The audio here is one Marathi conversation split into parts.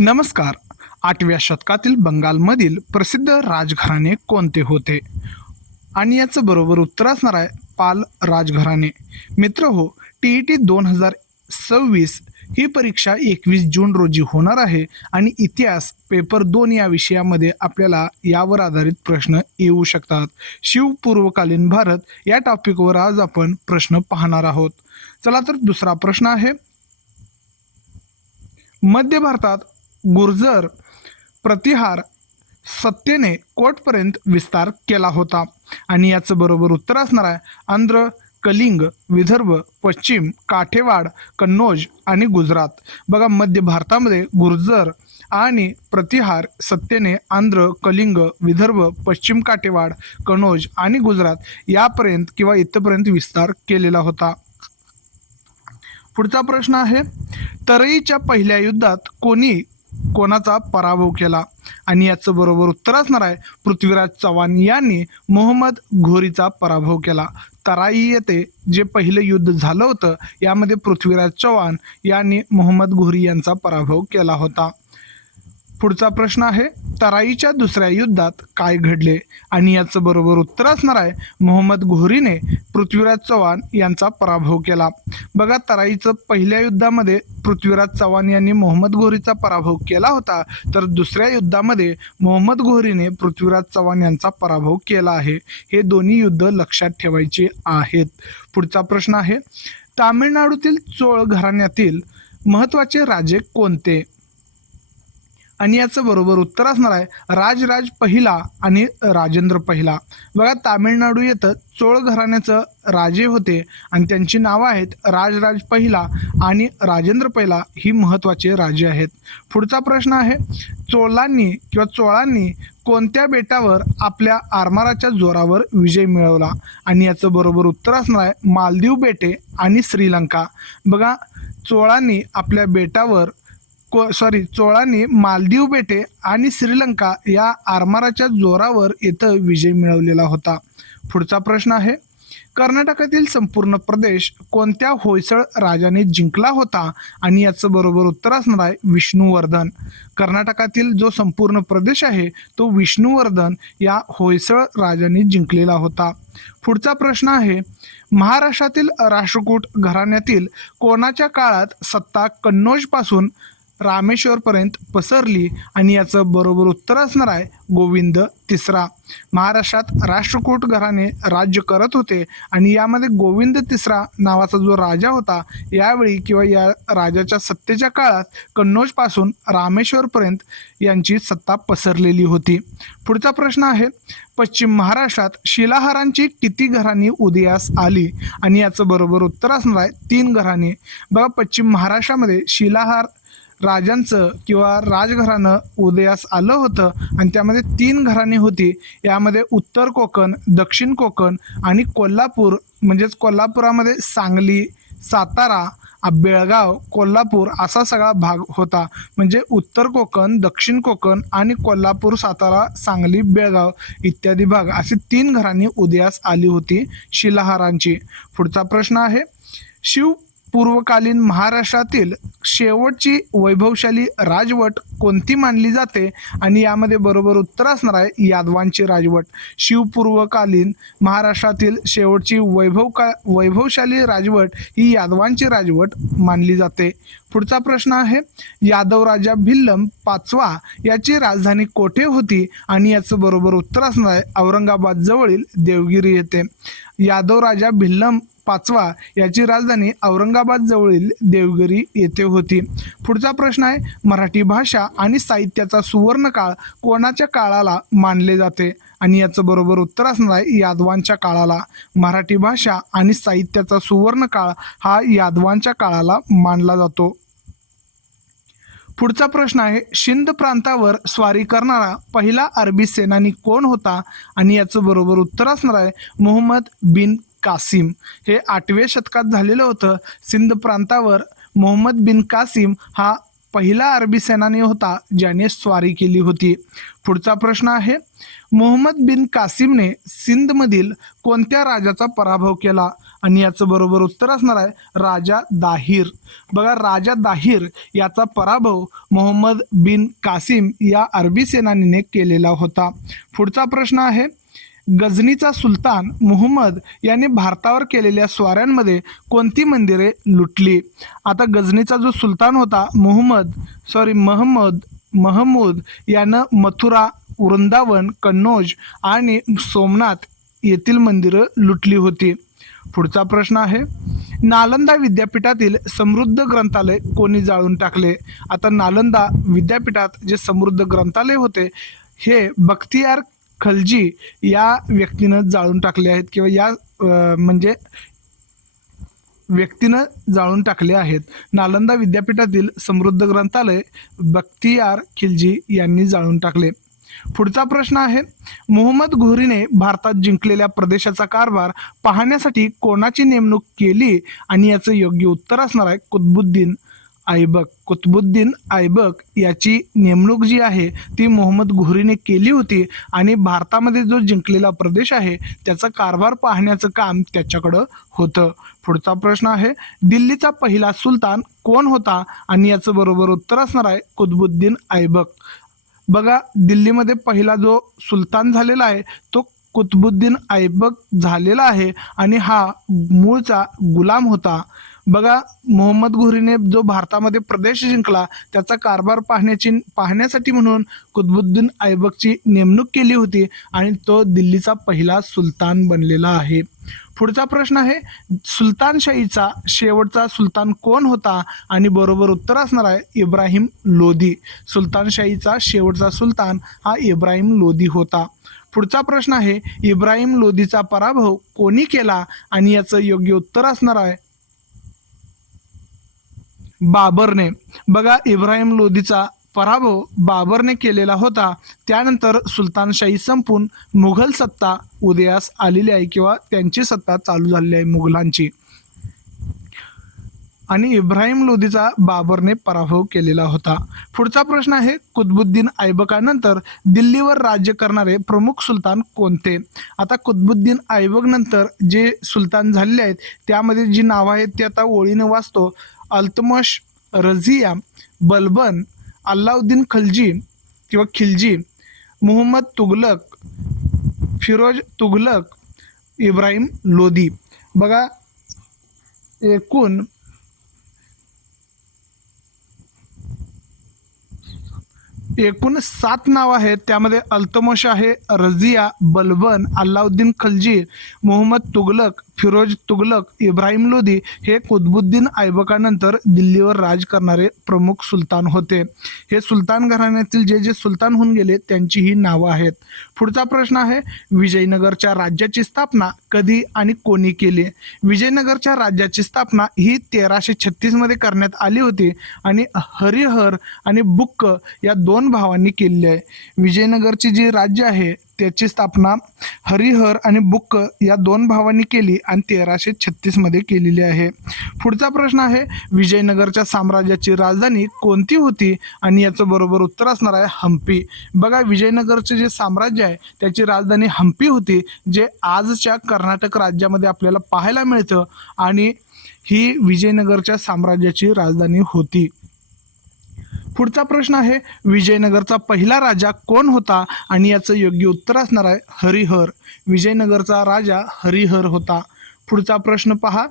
नमस्कार. 8व्या शतकातील बंगालमधील प्रसिद्ध राजघराणे कोणते होते? आणि याचं बरोबर उत्तर असणार आहे पाल राजघराणे. मित्र हो, TET 2026 ही परीक्षा 21 जून रोजी होणार आहे आणि इतिहास पेपर 2 या विषयामध्ये आपल्याला यावर आधारित प्रश्न येऊ शकतात. शिवपूर्वकालीन भारत या टॉपिकवर आज आपण प्रश्न पाहणार आहोत. चला तर दुसरा प्रश्न आहे, मध्य भारतात गुर्जर प्रतिहार सत्तेने कोटपर्यंत विस्तार केला होता? आणि याचं बरोबर उत्तर असणार आहे आंध्र, कलिंग, विदर्भ, पश्चिम, काठेवाड, कन्नौज आणि गुजरात. बघा, मध्य भारतामध्ये गुर्जर आणि प्रतिहार सत्तेने आंध्र, कलिंग, विदर्भ, पश्चिम काठेवाड, कन्नौज आणि गुजरात यापर्यंत किंवा इथपर्यंत विस्तार केलेला होता. पुढचा प्रश्न आहे, तराईच्या पहिल्या युद्धात कोणाचा पराभव केला? आणि याचं बरोबर उत्तर असणार आहे पृथ्वीराज चव्हाण यांनी मोहम्मद घोरीचा पराभव केला. तराई येथे जे पहिलं युद्ध झालं होतं यामध्ये पृथ्वीराज चव्हाण यांनी मोहम्मद घोरी यांचा पराभव केला होता. पुढचा प्रश्न आहे, तराईच्या दुसऱ्या युद्धात काय घडले? आणि याचं बरोबर उत्तर असणार आहे मोहम्मद घोरीने पृथ्वीराज चव्हाण यांचा पराभव केला. बघा, तराईचं पहिल्या युद्धामध्ये पृथ्वीराज चव्हाण यांनी मोहम्मद घोरीचा पराभव केला होता, तर दुसऱ्या युद्धामध्ये मोहम्मद घोरीने पृथ्वीराज चव्हाण यांचा पराभव केला आहे. हे दोन्ही युद्ध लक्षात ठेवायचे आहेत. पुढचा प्रश्न आहे, तामिळनाडूतील चोळ घराण्यातील महत्त्वाचे राजे कोणते? आणि याचं बरोबर उत्तर असणार आहे राजराज पहिला आणि राजेंद्र पहिला. बघा, तामिळनाडू येथे चोळ घराण्याचं राजे होते आणि त्यांची नावं आहेत राजराज पहिला आणि राजेंद्र पहिला. ही महत्त्वाचे राजे आहेत. पुढचा प्रश्न आहे, चोळांनी कोणत्या बेटावर आपल्या आरमाराच्या जोरावर विजय मिळवला? आणि याचं बरोबर उत्तर असणार आहे मालदीव बेटे आणि श्रीलंका. बघा, चोळांनी मालदीव बेटे आणि श्रीलंका या आरमाराच्या जोरावर इथं विजय मिळवलेला होता. पुढचा प्रश्न आहे, कर्नाटकातील संपूर्ण प्रदेश कोणत्या होयसळ राजाने जिंकला होता? आणि याचं बरोबर उत्तर असणार आहे विष्णुवर्धन. कर्नाटकातील जो संपूर्ण प्रदेश आहे तो विष्णुवर्धन या होयसळ राजाने जिंकलेला होता. पुढचा प्रश्न आहे, महाराष्ट्रातील राष्ट्रकूट घराण्यातील कोणाच्या काळात सत्ता कन्नौज पासून रामेश्वरपर्यंत पसरली? आणि याचं बरोबर उत्तर असणार आहे गोविंद तिसरा. महाराष्ट्रात राष्ट्रकूट घराणे राज्य करत होते आणि यामध्ये गोविंद तिसरा नावाचा जो राजा होता यावेळी किंवा या राजाच्या सत्तेच्या काळात कन्नौज पासून रामेश्वरपर्यंत यांची सत्ता पसरलेली होती. पुढचा प्रश्न आहे, पश्चिम महाराष्ट्रात शिलाहारांची किती घराणी उदयास आली? आणि याचं बरोबर उत्तर असणार आहे 3 घराणे. बघा, पश्चिम महाराष्ट्रामध्ये शिलाहार राजांचं किंवा राजघराणं उदयास आलं होतं आणि त्यामध्ये 3 घराणी होती. यामध्ये उत्तर कोकण, दक्षिण कोकण आणि कोल्हापूर, म्हणजेच कोल्हापुरामध्ये सांगली, सातारा, बेळगाव, कोल्हापूर असा सगळा भाग होता. म्हणजे उत्तर कोकण, दक्षिण कोकण आणि कोल्हापूर, सातारा, सांगली, बेळगाव इत्यादी भाग अशी 3 घराणी उदयास आली होती शिलाहारांची. पुढचा प्रश्न आहे, पूर्वकालीन महाराष्ट्रातील शेवटची वैभवशाली राजवट कोणती मानली जाते? आणि यामध्ये बरोबर उत्तर असणार आहे यादवांची राजवट. शिवपूर्वकालीन महाराष्ट्रातील शेवटची वैभवशाली राजवट ही यादवांची राजवट मानली जाते. पुढचा प्रश्न आहे, यादव राजा भिल्लम पाचवा याची राजधानी कोठे होती? आणि याचं बरोबर उत्तर असणार आहे औरंगाबाद जवळील देवगिरी येथे. यादव राजा भिल्लम पाचवा याची राजधानी औरंगाबाद जवळील देवगिरी येथे होती. पुढचा प्रश्न आहे, मराठी भाषा आणि साहित्याचा सुवर्णकाळ कोणाच्या काळाला मानले जाते? आणि याचं बरोबर उत्तर असणार आहे यादवांच्या काळाला. मराठी भाषा आणि साहित्याचा सुवर्णकाळ हा यादवांच्या काळाला मानला जातो. पुढचा प्रश्न आहे, सिंध प्रांतावर स्वारी करणारा पहिला अरबी सेनानी कोण होता? आणि याचं बरोबर उत्तर असणार आहे मोहम्मद बिन कासिम. हे 8व्या शतकात झालेलं होतं. सिंध प्रांतावर मोहम्मद बिन कासिम हा पहिला अरबी सेनानी होता ज्याने स्वारी केली होती? पुढचा प्रश्न आहे, मोहम्मद बिन कासिमने सिंधमधील कोणत्या राजाचा पराभव केला? आणि याचं बरोबर उत्तर असणार आहे राजा दाहिर. बघा, राजा दाहिर याचा पराभव मोहम्मद बिन कासिम या अरबी सेनानीने केलेला होता. पुढचा प्रश्न आहे, गझनीचा सुलतान मुहम्मद याने भारतावर केलेल्या स्वाऱ्यांमध्ये कोणती मंदिरे लुटली? आता गझनीचा जो सुलतान होता महमूद यानं मथुरा, वृंदावन, कन्नौज आणि सोमनाथ येथील मंदिरं लुटली होती. पुढचा प्रश्न आहे, नालंदा विद्यापीठातील समृद्ध ग्रंथालय कोणी जाळून टाकले? आता नालंदा विद्यापीठात जे समृद्ध ग्रंथालय होते हे बख्तियार खलजी या व्यक्तीनं जाळून टाकले आहेत, किंवा या म्हणजे व्यक्तीनं जाळून टाकले आहेत. नालंदा विद्यापीठातील समृद्ध ग्रंथालय बख्तियार खिलजी यांनी जाळून टाकले. पुढचा प्रश्न आहे, मोहम्मद घोरीने भारतात जिंकलेल्या प्रदेशाचा कारभार पाहण्यासाठी कोणाची नेमणूक केली? आणि याचं योग्य उत्तर असणार आहे कुतुबुद्दीन ऐबक. कुतुबुद्दीन ऐबक याची नेमणूक जी आहे ती मोहम्मद घोरीने केली होती आणि भारतामध्ये जो जिंकलेला प्रदेश आहे त्याचा कारभार पाहण्याचं काम त्याच्याकडं होतं. पुढचा प्रश्न आहे, दिल्लीचा पहिला सुलतान कोण होता? आणि याचं बरोबर उत्तर असणार आहे कुतुबुद्दीन ऐबक. बघा, दिल्लीमध्ये पहिला जो सुलतान झालेला आहे तो कुतुबुद्दीन ऐबक झालेला आहे आणि हा मूळचा गुलाम होता. बघा, मोहम्मद घोरीने जो भारतामध्ये प्रदेश जिंकला त्याचा कारभार पाहण्यासाठी म्हणून कुतुबुद्दीन ऐबकची नेमणूक केली होती आणि तो दिल्लीचा पहिला सुलतान बनलेला आहे. पुढचा प्रश्न आहे, सुलतानशाहीचा शेवटचा सुलतान कोण होता? आणि बरोबर उत्तर असणार आहे इब्राहिम लोधी. सुलतानशाहीचा शेवटचा सुलतान हा इब्राहिम लोधी होता. पुढचा प्रश्न आहे, इब्राहिम लोधीचा पराभव कोणी केला? आणि याचं योग्य उत्तर असणार आहे बाबरने. बघा, इब्राहिम लोधीचा पराभव बाबरने केलेला होता. त्यानंतर सुलतानशाही संपून मुघल सत्ता उदयास आलेली आहे, किंवा त्यांची सत्ता चालू झालेली आहे मुघलांची, आणि इब्राहिम लोधीचा बाबरने पराभव केलेला होता. पुढचा प्रश्न आहे, कुतुबुद्दीन ऐबकानंतर दिल्लीवर राज्य करणारे प्रमुख सुलतान कोणते? आता कुतुबुद्दीन ऐबक नंतर जे सुलतान झालेले आहेत त्यामध्ये जी नावं आहेत ती आता ओळीने वाचतो. अल्तमश, रझिया, बलबन, अल्लाउद्दीन खलजी किंवा खिलजी, मुहम्मद तुगलक, फिरोज तुगलक, इब्राहिम लोधी. बघा, एकूण 7 नाव आहेत. त्यामध्ये अल्तमश आहे, रझिया, बलबन, अल्लाउद्दीन खलजी, मुहम्मद तुगलक, फिरोज तुगलक, इब्राहिम लोधी हे कुतुबुद्दीन ऐबकानंतर दिल्लीवर राज करणारे प्रमुख सुलतान होते. हे सुलतान घराण्यातील जे सुलतान होऊन गेले त्यांची ही नावं आहेत. पुढचा प्रश्न आहे, विजयनगरच्या राज्याची स्थापना कधी आणि कोणी केली? विजयनगरच्या राज्याची स्थापना ही 1336 मध्ये करण्यात आली होती आणि हरिहर आणि बुक्क या 2 भावांनी केलेली आहे. विजयनगरची जी राज्य आहे त्याची स्थापना हरिहर आणि बुक्क या 2 भावांनी केली आणि 1336 मध्ये केलेली आहे. पुढचा प्रश्न आहे, विजयनगरच्या साम्राज्याची राजधानी कोणती होती? आणि याचं बरोबर उत्तर असणार आहे हम्पी. बघा, विजयनगरचे जे साम्राज्य आहे त्याची राजधानी हम्पी होती, जे आजच्या कर्नाटक राज्यामध्ये आपल्याला पाहायला मिळतं, आणि ही विजयनगरच्या साम्राज्याची राजधानी होती. पुढचा प्रश्न आहे, विजयनगरचा पहिला राजा कोण होता? आणि याचं योग्य उत्तर असणार आहे हरिहर. विजयनगरचा राजा हरिहर होता. पुढचा प्रश्न पहा,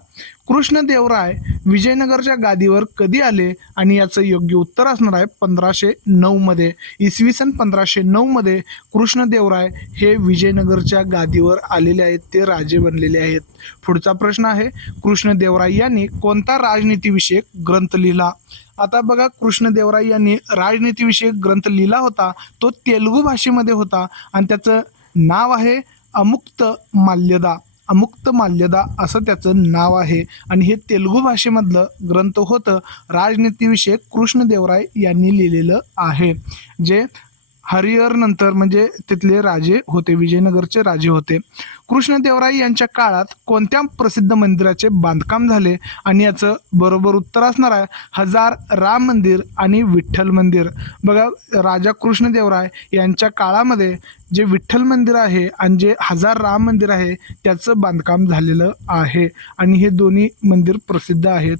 कृष्णदेवराय विजयनगरच्या गादीवर कधी आले? आणि याचं योग्य उत्तर असणार आहे 1509 मध्ये. इसवी सन 1509 मध्ये कृष्णदेवराय हे विजयनगरच्या गादीवर आलेले आहेत, ते राजे बनलेले आहेत. पुढचा प्रश्न आहे, कृष्णदेवराय यांनी कोणता राजनीतीविषयक ग्रंथ लिहिला? आता बघा, कृष्णदेवराय यांनी राजनीतीविषयक ग्रंथ लिहिला होता, तो तेलुगू भाषेमध्ये होता आणि त्याचं नाव आहे अमुक्त माल्यदा. अमुक्त माल्यदा असं त्याचं नाव आहे आणि हे तेलुगू भाषेमधलं ग्रंथ होतं. राजनीतीविषयक कृष्णदेवराय यांनी लिहिलेलं आहे, जे हरिहर नंतर म्हणजे तिथले राजे होते, विजयनगरचे राजे होते. कृष्णदेवराय यांच्या काळात कोणत्या प्रसिद्ध मंदिराचे बांधकाम झाले? आणि याचं बरोबर उत्तर असणार आहे हजार राम मंदिर आणि विठ्ठल मंदिर. बघा, राजा कृष्णदेवराय यांच्या काळामध्ये जे विठ्ठल मंदिर आहे आणि जे हजार राम मंदिर आहे त्याचं बांधकाम झालेलं आहे आणि हे दोन्ही मंदिर प्रसिद्ध आहेत.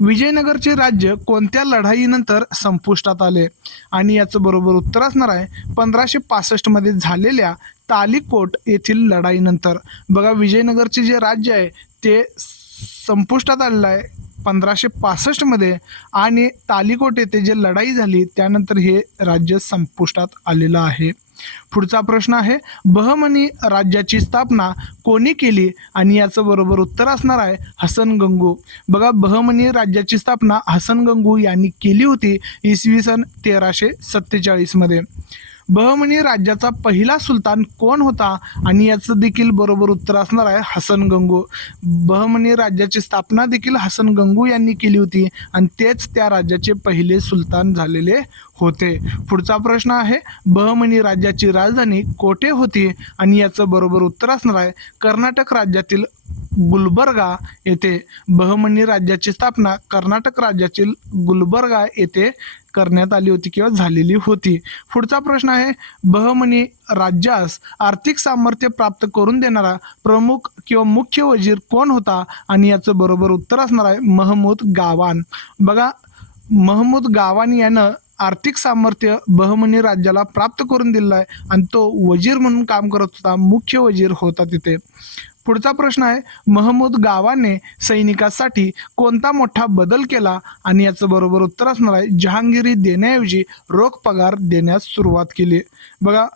विजयनगरचे राज्य कोणत्या लढाईनंतर संपुष्टात आले? आणि याचं बरोबर उत्तर असणार आहे 1565 मध्ये झालेल्या तालिकोट येथील लढाईनंतर. बघा, विजयनगरचे जे राज्य आहे ते संपुष्टात आलेलं आहे 1565 मध्ये आणि तालिकोट येथे जे लढाई झाली त्यानंतर हे राज्य संपुष्टात आलेलं आहे. पुढचा प्रश्न आहे बहमनी राज्याची स्थापना कोणी केली? आणि याचं बरोबर उत्तर असणार आहे हसन गंगू. बघा, बहमनी राज्याची स्थापना हसन गंगू यांनी केली होती इसवी सन 1347 मध्ये. बहमनी राज्याचा पहिला सुलतान कोण होता? आणि याचं देखील बरोबर उत्तर असणार आहे हसन गंगू. बहमनी राज्याची स्थापना देखील हसन गंगू यांनी केली होती आणि तेच त्या राज्याचे पहिले सुलतान झालेले होते. पुढचा प्रश्न आहे बहमनी राज्याची राजधानी कोठे होती? आणि याचं बरोबर उत्तर असणार आहे कर्नाटक राज्यातील गुलबर्गा येथे. बहमनी राज्याची स्थापना कर्नाटक राज्यातील गुलबर्गा येथे करण्यात आली होती किंवा झालेली होती. पुढचा प्रश्न आहे बहमनी राज्यास आर्थिक सामर्थ्य प्राप्त करून देणारा प्रमुख किंवा मुख्य वजीर कोण होता? आणि याचं बरोबर उत्तर असणार आहे महमूद गावान. बघा, महमूद गावान यानं आर्थिक सामर्थ्य बहमनी राज्याला प्राप्त करून दिलं आहे आणि तो वजीर म्हणून काम करत होता, मुख्य वजीर होता तिथे. पुढचा प्रश्न आहे महमूद गावाने सैनिकांसाठी कोणता मोठा बदल केला? आणि याचं बरोबर उत्तर असणार आहे जहांगीरी देण्याऐवजी रोख पगार देण्यास सुरुवात केली. बघा,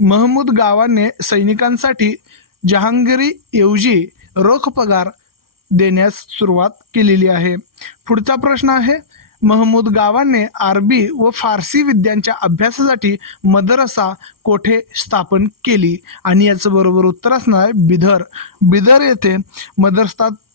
महमूद गावाने सैनिकांसाठी जहांगीरी ऐवजी रोख पगार देण्यास सुरुवात केलेली आहे. पुढचा प्रश्न आहे महमूद गावाने अरबी व फारसी विद्यांच्या अभ्यासासाठी मदरसा कोठे स्थापन केली? आणि याचं बरोबर उत्तर असणार आहे बिदर. बिदर येथे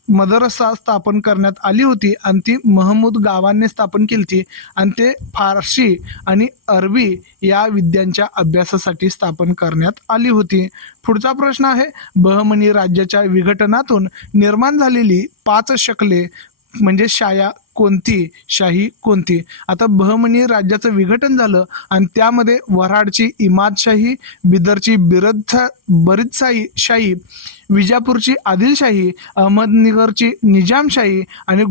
मदरसा स्थापन करण्यात आली होती आणि ती महमूद गावाने स्थापन केली होती आणि ते फारसी आणि अरबी या विद्यांच्या अभ्यासासाठी स्थापन करण्यात आली होती. पुढचा प्रश्न आहे बहमनी राज्याच्या विघटनातून निर्माण झालेली 5 शकले म्हणजे शाही कोणती? आता बहमनी राज्याचं विघटन झालं आणि त्यामध्ये वऱ्हाडची इमादशाही, बिदरची बरीदशाही, विजापूरची आदिलशाही, अहमदनगरची निजामशाही आणि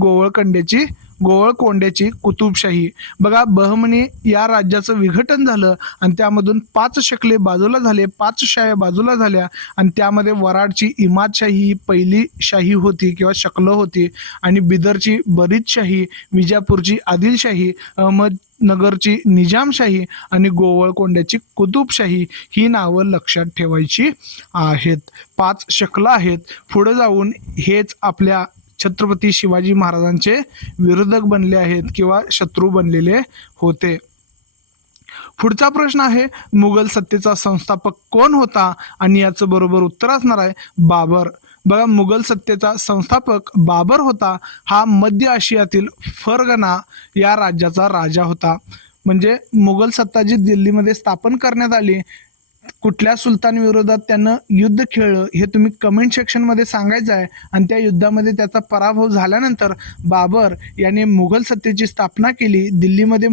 गोवळकोंड्याची कुतुबशाही. बघा, बहमनी या राज्याचं विघटन झालं आणि त्यामधून 5 शकले बाजूला झाले, 5 शाह्या बाजूला झाल्या आणि त्यामध्ये वऱ्हाडची इमादशाही ही पहिली शाही होती किंवा शकलं होती आणि बिदरची बरीदशाही, विजापूरची आदिलशाही, अहमदनगरची निजामशाही आणि गोवळकोंड्याची कुतुबशाही ही नावं लक्षात ठेवायची आहेत. 5 शकलं आहेत. पुढे जाऊन हेच आपल्या छत्रपती शिवाजी महाराजांचे विरोधक बनले आहेत किंवा शत्रू बनलेले होते. पुढचा प्रश्न आहे मुघल सत्तेचा संस्थापक कोण होता? आणि याचं बरोबर उत्तर असणार आहे बाबर. बघा, मुघल सत्तेचा संस्थापक बाबर होता. हा मध्य आशियातील फरगना या राज्याचा राजा होता. म्हणजे मुघल सत्ता जी दिल्लीमध्ये स्थापन करण्यात आली, कुठल्या सुलतान विरोधात त्यानं युद्ध खेळलं हे तुम्ही कमेंट सेक्शनमध्ये सांगायचं आहे आणि त्या युद्धामध्ये त्याचा पराभव झाल्यानंतर बाबर याने मुघल सत्तेची स्थापना केली. दिल्लीमध्ये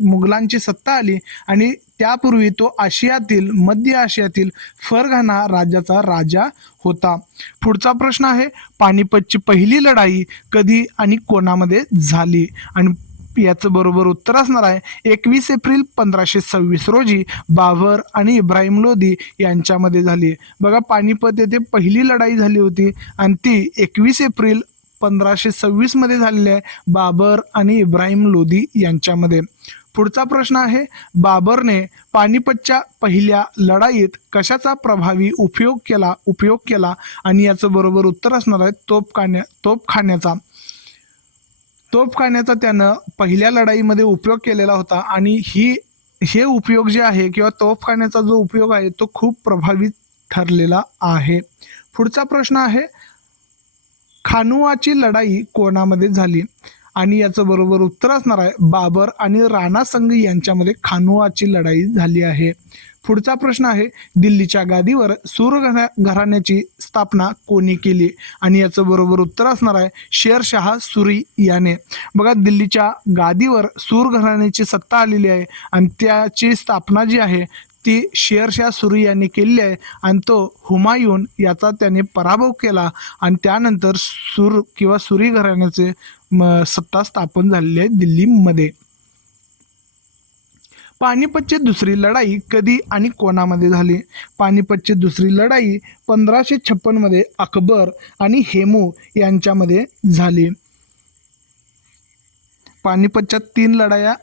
मुघलांची सत्ता आली आणि त्यापूर्वी तो मध्य आशियातील फरघाना राज्याचा राजा होता. पुढचा प्रश्न आहे पानिपतची पहिली लढाई कधी आणि कोणामध्ये झाली? आणि याचं बरोबर उत्तर असणार आहे 21 एप्रिल 1526 रोजी बाबर आणि इब्राहिम लोदी यांच्यामध्ये झाली. बघा, पानिपत येथे पहिली लढाई झाली होती आणि ती 21 एप्रिल 1526 मध्ये झालेली आहे बाबर आणि इब्राहिम लोदी यांच्यामध्ये. पुढचा प्रश्न आहे बाबरने पानिपतच्या पहिल्या लढाईत कशाचा प्रभावी उपयोग केला? आणि याचं बरोबर उत्तर असणार आहे तोफखान्याचा त्यानं पहिल्या लढाईमध्ये उपयोग केलेला होता आणि हे उपयोग जे आहे किंवा तोफखान्याचा जो उपयोग आहे तो खूप प्रभावी ठरलेला आहे. पुढचा प्रश्न आहे खानुआची लढाई कोणामध्ये झाली? आणि याचं बरोबर उत्तर असणार आहे बाबर आणि राणा संघ यांच्यामध्ये खानोआची लढाई झाली आहे. पुढचा प्रश्न आहे दिल्लीच्या गादीवर सूर घराण्याची स्थापना कोणी केली आणि याचं बरोबर उत्तर असणार आहे शेरशाह सुरी याने. बघा दिल्लीच्या गादीवर सूर घराण्याची सत्ता आलेली आहे आणि त्याची स्थापना जी आहे ती शेरशाह सुरी यांनी केलेली आहे आणि तो हुमायून याचा त्याने पराभव केला आणि त्यानंतर सूर किंवा सुरी घराण्याचे सत्ता स्थापन झालेली आहे दिल्लीमध्ये. पानिपतची दुसरी लढाई कधी आणि कोणामध्ये झाली? पानिपतची दुसरी लढाई 1556 मध्ये अकबर आणि हेमू यांच्यामध्ये झाली. पानिपतच्या 3 लढाया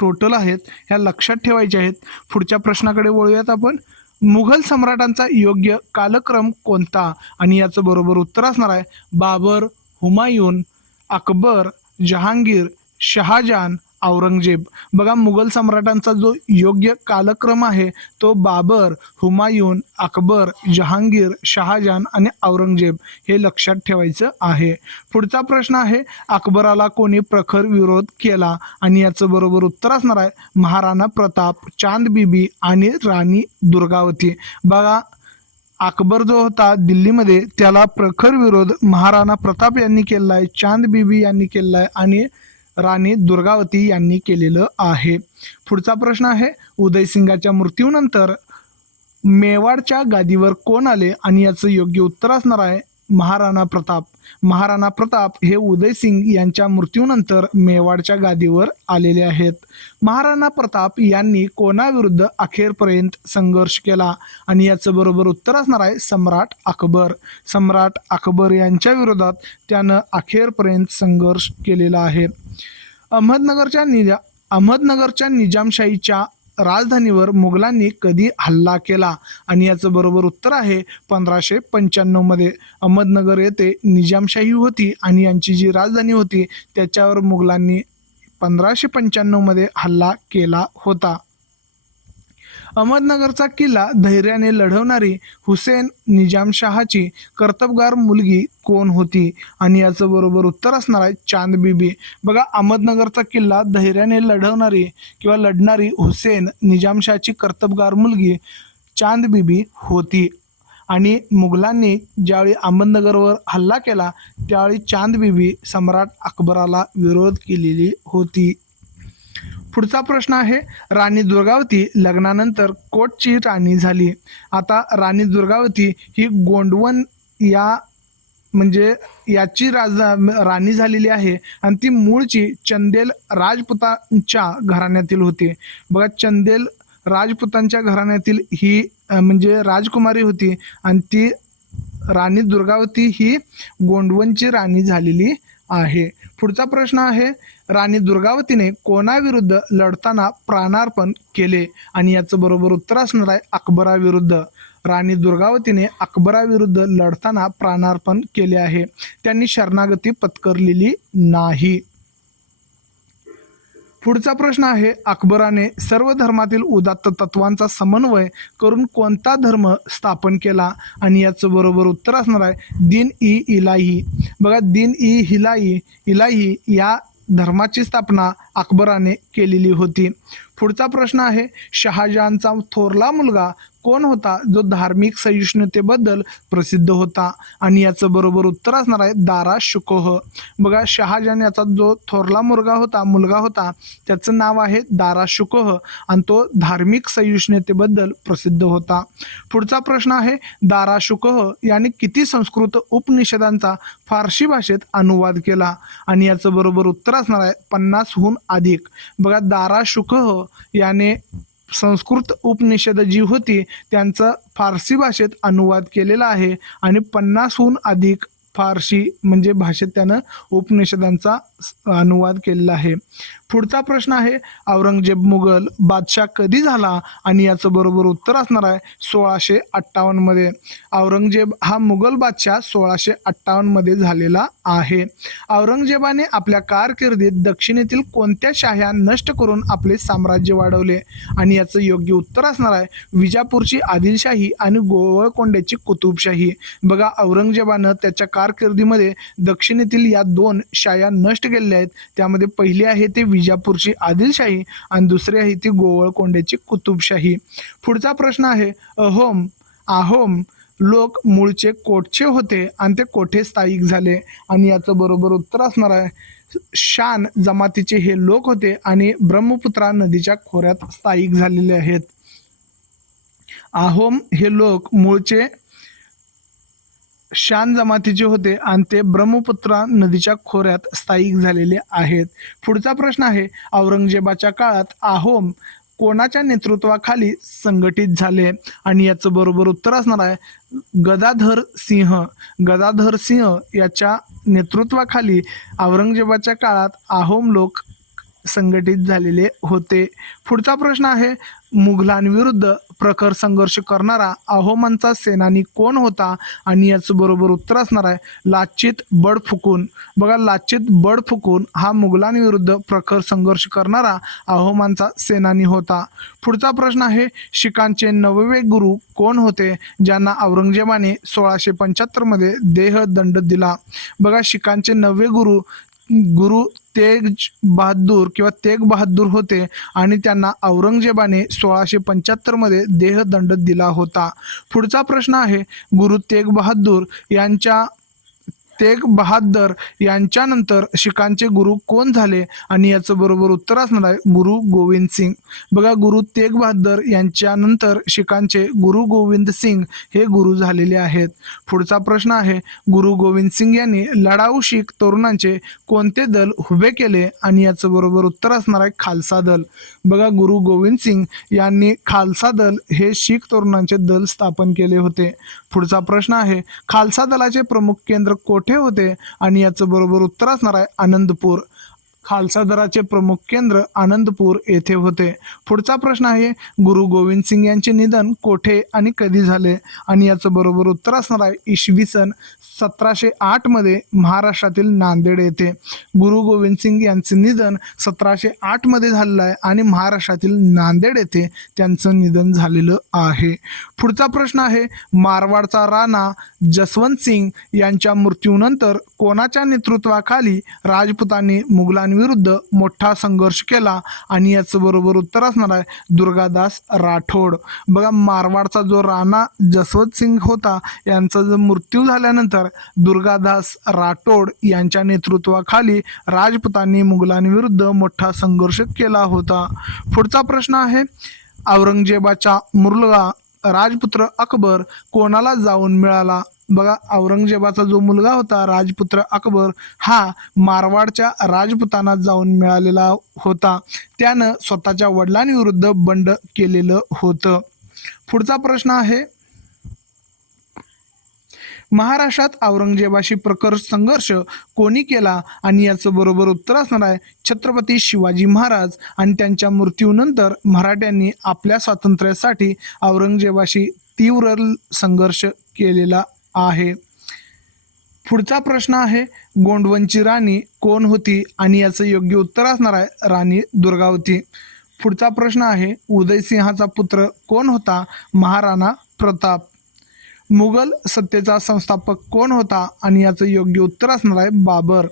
टोटल आहेत, ह्या लक्षात ठेवायच्या आहेत. पुढच्या प्रश्नाकडे वळूयात आपण. मुघल सम्राटांचा योग्य कालक्रम कोणता आणि याचं बरोबर उत्तर असणार आहे बाबर, हुमायून, अकबर, जहांगीर, शहाजहान, औरंगजेब. बघा मुघल सम्राटांचा जो योग्य कालक्रम आहे तो बाबर, हुमायून, अकबर, जहांगीर, शहाजहान आणि औरंगजेब हे लक्षात ठेवायचं आहे. पुढचा प्रश्न आहे अकबराला कोणी प्रखर विरोध केला आणि याचं बरोबर उत्तर असणार आहे महाराणा प्रताप, चांद बीबी आणि राणी दुर्गावती. बघा अकबर जो होता दिल्लीमध्ये त्याला प्रखर विरोध महाराणा प्रताप यांनी केलेला आहे, चांद बीबी यांनी केलेला आहे आणि राणी दुर्गावती यांनी केलेलं आहे. पुढचा प्रश्न आहे उदयसिंगाच्या मृत्यूनंतर मेवाडच्या गादीवर कोण आले आणि याचं योग्य उत्तर असणार आहे महाराणा प्रताप. महाराणा प्रताप हे उदयसिंग यांच्या मृत्यूनंतर मेवाडच्या गादीवर आलेले आहेत. महाराणा प्रताप यांनी कोणाविरुद्ध अखेरपर्यंत संघर्ष केला आणि याचं बरोबर उत्तर असणार आहे सम्राट अकबर. सम्राट अकबर यांच्या विरोधात त्यानं अखेरपर्यंत संघर्ष केलेला आहे. अहमदनगरच्या निजामशाहीच्या राजधानीवर मुघलांनी कधी हल्ला केला आणि याचं बरोबर उत्तर आहे 1595 मध्ये. अहमदनगर येथे निजामशाही होती आणि यांची जी राजधानी होती त्याच्यावर मुघलांनी 1595 मध्ये हल्ला केला होता. अहमदनगरचा किल्ला धैर्याने लढवणारी हुसेन निजामशहाची कर्तबगार मुलगी कोण होती आणि याचं बरोबर उत्तर असणार आहे चांद बीबी. बघा अहमदनगरचा किल्ला धैर्याने लढवणारी किंवा लढणारी हुसेन निजामशहाची कर्तबगार मुलगी चांद बीबी होती आणि मुघलांनी ज्यावेळी अहमदनगरवर हल्ला केला त्यावेळी चांद बीबी सम्राट अकबराला विरोध केलेली होती. पुढचा प्रश्न आहे राणी दुर्गावती लग्नानंतर कोटची राणी झाली. आता राणी दुर्गावती ही गोंडवन या म्हणजे याची राणी झालेली आहे आणि ती मूळची चंदेल राजपुतांच्या घराण्यातील होती. बघा चंदेल राजपुतांच्या घराण्यातील ही म्हणजे राजकुमारी होती आणि ती राणी दुर्गावती ही गोंडवनची राणी झालेली आहे. पुढचा प्रश्न आहे राणी दुर्गावतीने कोणाविरुद्ध लढताना प्राणार्पण केले आणि याचं बरोबर उत्तर असणार आहे अकबराविरुद्ध. राणी दुर्गावतीने अकबराविरुद्ध लढताना प्राणार्पण केले आहे, त्यांनी शरणागती पत्करलेली नाही. पुढचा प्रश्न आहे अकबराने सर्व धर्मातील उदात्त तत्वांचा समन्वय करून कोणता धर्म स्थापन केला आणि याचं बरोबर उत्तर असणार आहे दीन ई इलाही. बघा दीन ई इलाही या धर्माची स्थापना अकबराने केलेली होती. पुढचा प्रश्न आहे शहाजहानचा थोरला मुलगा कोण होता जो धार्मिक सहिष्णुतेबद्दल प्रसिद्ध होता आणि याचं बरोबर उत्तर असणार आहे दारा शुकोह. बघा शहाजहान याचा जो थोरला मुलगा होता त्याचं नाव आहे दारा शुकोह आणि तो धार्मिक सहिष्णुतेबद्दल प्रसिद्ध होता. पुढचा प्रश्न आहे दारा शुकोह याने किती संस्कृत उपनिषदांचा फारसी भाषेत अनुवाद केला आणि याचं बरोबर उत्तर असणार आहे 50हून अधिक. बघा दारा शुकोह याने संस्कृत उपनिषद जी होती त्यांचा फारसी भाषेत अनुवाद केलेला आहे आणि 50हून अधिक फारसी म्हणजे भाषेत त्यानं उपनिषदांचा अनुवाद केलेला आहे. पुढचा प्रश्न आहे औरंगजेब मुघल बादशाह कधी झाला आणि याचं बरोबर उत्तर असणार आहे 1658 मध्ये. औरंगजेब हा मुघल बादशाह 1658 मध्ये झालेला आहे. औरंगजेबाने आपल्या कारकिर्दीत दक्षिणेतील कोणत्या शाह्या नष्ट करून आपले साम्राज्य वाढवले आणि याचं योग्य उत्तर असणार आहे विजापूरची आदिलशाही आणि गोवळकोंड्याची कुतुबशाही. बघा औरंगजेबानं त्याच्या कारकिर्दीमध्ये दक्षिणेतील या दोन शाह्या नष्ट केलेल्या आहेत. त्यामध्ये पहिली आहे ते विजापूरची आदिलशाही आणि दुसरी आहे ती गोवळकोंड्याची कुतुबशाही. पुढचा प्रश्न आहे आहोम लोक मूळचे कोठचे होते आणि ते कोठे स्थायिक झाले आणि याचं बरोबर उत्तर असणार आहे शान जमातीचे हे लोक होते आणि ब्रह्मपुत्रा नदीच्या खोऱ्यात स्थायिक झालेले आहेत. आहोम हे लोक मूळचे शान जमातीचे होते आणि ते ब्रह्मपुत्रा नदीच्या खोऱ्यात स्थायिक झालेले आहेत. पुढचा प्रश्न आहे औरंगजेबाच्या काळात आहोम कोणाच्या नेतृत्वाखाली संघटित झाले आणि याचं बरोबर उत्तर असणार आहे गदाधर सिंह याच्या नेतृत्वाखाली औरंगजेबाच्या काळात आहोम लोक संघटित झालेले होते. पुढचा प्रश्न आहे मुघलांविरुद्ध प्रखर संघर्ष करणारा अहोमांचा सेनानी कोण होता आणि याचं बरोबर उत्तर असणार आहे लाचित बडफुकून. बघा लाचित बडफुकून हा मुघलांविरुद्ध प्रखर संघर्ष करणारा अहोमांचा सेनानी होता. पुढचा प्रश्न आहे शीखांचे 9वे गुरु कोण होते ज्यांना औरंगजेबाने 1675 मध्ये देहदंड दिला. बघा शीखांचे 9वे गुरु तेग बहादूर होते आणि त्यांना औरंगजेबाने 1675 मध्ये देहदंड दिला होता. पुढचा प्रश्न आहे गुरु तेग बहादर यांच्यानंतर शीखांचे गुरु कोण झाले आणि याचं बरोबर उत्तर असणार आहे गुरु गोविंद सिंग. बघा गुरु तेग बहादर यांच्यानंतर शीखांचे गुरु गोविंद सिंग हे गुरु झालेले आहेत. पुढचा प्रश्न आहे गुरु गोविंद सिंग यांनी लढाऊ शीख तरुणांचे कोणते दल उभे केले आणि याचं बरोबर उत्तर असणार आहे खालसा दल. बघा गुरु गोविंद सिंग यांनी खालसा दल हे शीख तरुणांचे दल स्थापन केले होते. पुढचा प्रश्न आहे खालसा दलाचे प्रमुख केंद्र कोठे होते आणि याचं बरोबर उत्तर असणार आहे आनंदपूर. खालसा दलाचे प्रमुख केंद्र आनंदपूर येथे होते. पुढचा प्रश्न आहे गुरु गोविंद सिंग यांचे निधन कोठे आणि कधी झाले आणि याचं बरोबर उत्तर असणार आहे इसवी सन 1708 मध्ये महाराष्ट्रातील नांदेड येथे. गुरु गोविंद सिंग यांचे निधन 1708 मध्ये झालेलं आहे आणि महाराष्ट्रातील नांदेड येथे त्यांचं निधन झालेलं आहे. पुढचा प्रश्न आहे मारवाडचा राणा जसवंत सिंग यांच्या मृत्यूनंतर कोणाच्या नेतृत्वाखाली राजपुतांनी मुघलांविरुद्ध मोठा संघर्ष केला आणि याचं बरोबर उत्तर असणार आहे दुर्गादास राठोड. बघा मारवाडचा जो राणा जसवंत सिंग होता यांचा जो मृत्यू झाल्यानंतर दुर्गादास राठोड यांच्या नेतृत्वाखाली राजपुतांनी मुघलांविरुद्ध मोठा संघर्ष केला होता. पुढचा प्रश्न आहे औरंगजेबाचा मुलगा राजपुत्र अकबर कोणाला जाऊन मिळाला. बघा औरंगजेबाचा जो मुलगा होता राजपुत्र अकबर हा मारवाडच्या राजपुतांना जाऊन मिळालेला होता. त्यानं स्वतःच्या वडिलांविरुद्ध बंड केलेलं होतं. पुढचा प्रश्न आहे महाराष्ट्रात औरंगजेबाशी प्रखर संघर्ष कोणी केला आणि याचं बरोबर उत्तर असणार आहे छत्रपती शिवाजी महाराज आणि त्यांच्या मृत्यूनंतर मराठ्यांनी आपल्या स्वातंत्र्यासाठी औरंगजेबाशी तीव्र संघर्ष केलेला आहे. पुढचा प्रश्न आहे गोंडवनची राणी कोण होती आणि याचं योग्य उत्तर असणार आहे राणी दुर्गावती. पुढचा प्रश्न आहे उदयसिंहाचा पुत्र कोण होता महाराणा प्रताप. मुघल सत्तेचा संस्थापक कोण होता आणि याचं योग्य उत्तर असणार आहे बाबर.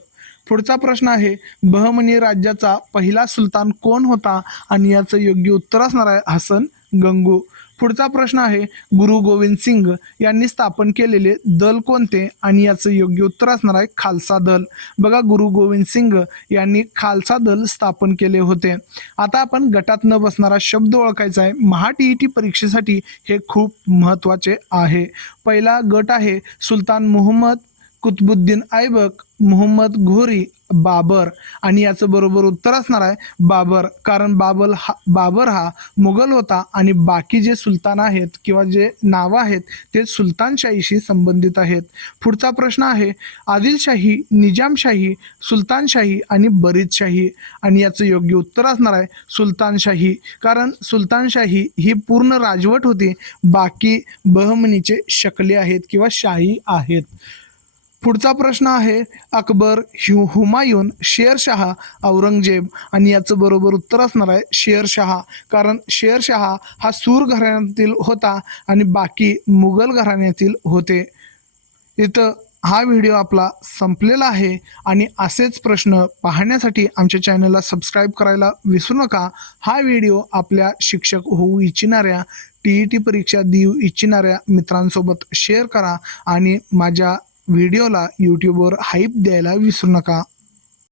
पुढचा प्रश्न आहे बहमनी राज्याचा पहिला सुलतान कोण होता आणि याचं योग्य उत्तर असणार आहे हसन गंगू. पुढचा प्रश्न आहे गुरु गोविंद सिंग यांनी स्थापन केलेले दल कोणते आणि याचं योग्य उत्तर असणार आहे खालसा दल. बघा गुरु गोविंद सिंग यांनी खालसा दल स्थापन केले होते. आता आपण गटात न बसणारा शब्द ओळखायचा आहे. महा-TET परीक्षेसाठी हे खूप महत्त्वाचे आहे. पहिला गट आहे सुलतान मुहम्मद कुतुबुद्दीन ऐबक, मुहम्मद घोरी बाबर. आणि याचं बरोबर उत्तर असणार आहे बाबर, कारण बाबर हा मुघल होता आणि बाकी जे सुलतान आहेत किंवा जे नावं आहेत ते सुलतानशाहीशी संबंधित आहेत. पुढचा प्रश्न आहे आदिलशाही, निजामशाही, सुलतानशाही आणि बरीदशाही. आणि याचं योग्य उत्तर असणार आहे सुलतानशाही, कारण सुलतानशाही ही पूर्ण राजवट होती, बाकी बहमनीचे शकले आहेत किंवा शाही आहेत. पुढचा प्रश्न आहे अकबर, हुमायून, शेरशाह, औरंगजेब. आणि याचं बरोबर उत्तर असणार आहे शेरशाह, कारण शेरशाह हा सूर घराण्यातील होता आणि बाकी मुघल घराण्यातील होते. इथं हा व्हिडिओ आपला संपलेला आहे आणि असेच प्रश्न पाहण्यासाठी आमच्या चॅनलला सबस्क्राईब करायला विसरू नका. हा व्हिडिओ आपल्या शिक्षक होऊ इच्छिणाऱ्या, TET परीक्षा देऊ इच्छिणाऱ्या मित्रांसोबत शेअर करा आणि माझ्या व्हिडिओला यूट्यूबवर हाईप द्यायला विसरू नका.